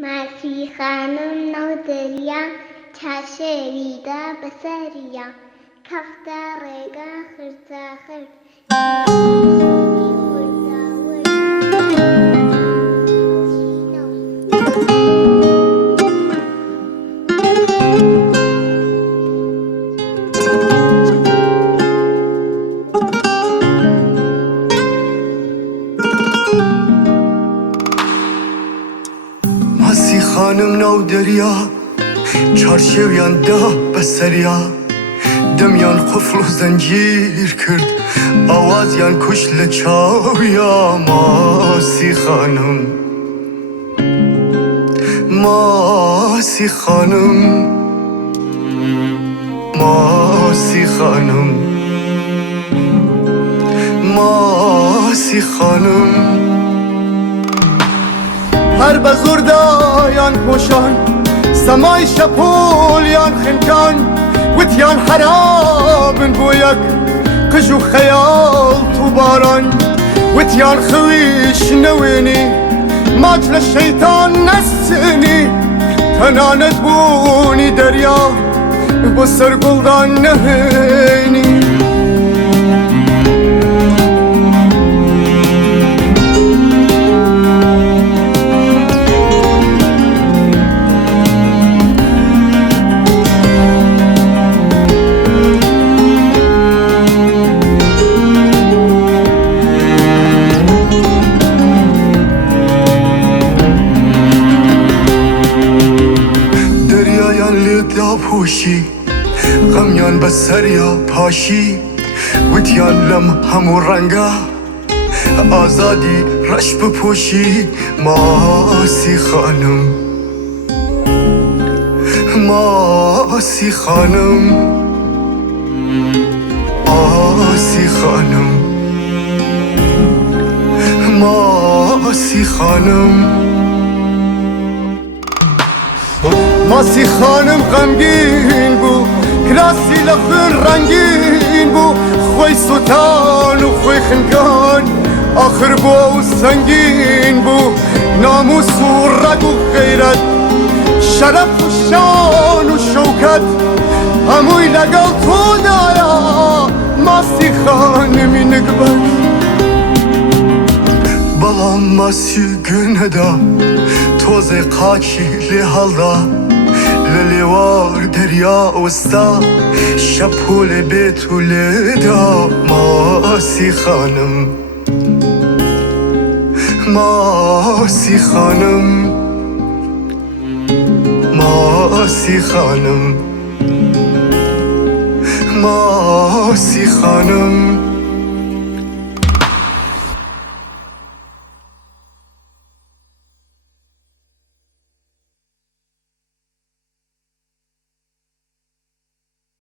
مسیحانم نودریا چشریده بسریا کفته ریگه خرده خرد ماسی خانم نو دریا چارشویان ده بسریا دمیان قفل و زنجیر کرد آوازیان کش لچاویا ماسی خانم ماسی خانم ماسی خانم ماسی خانم هر بزردایان پوشان سمای شپولیان خنکان وتیان حرامن بو یک قج و خیال تو باران وتیان خویش نوینی مات للشیطان نستنی تنانت بونی دریا بو سرگلدان نهینی پوشی غمیان بسریا پاشی وتیان لم همو رنگا آزادی رش بپوشی ماسی خانم ماسی خانم ماسی خانم ماسی خانم ماسی خانم غمگین بو کراسی لخن رنگین بو خوی سلطان و خوی خنگان آخر بو سنگین بو ناموس و رگ و غیرت شرف و شان و شوکت هموی لگل تو دایا ماسی خانمی نگبت بلام ماسی گندا توز قاچی لحالدا للیوار دریا وستا شپول بیت و لیدا ماسی خانم ماسی خانم ماسی خانم ماسی خانم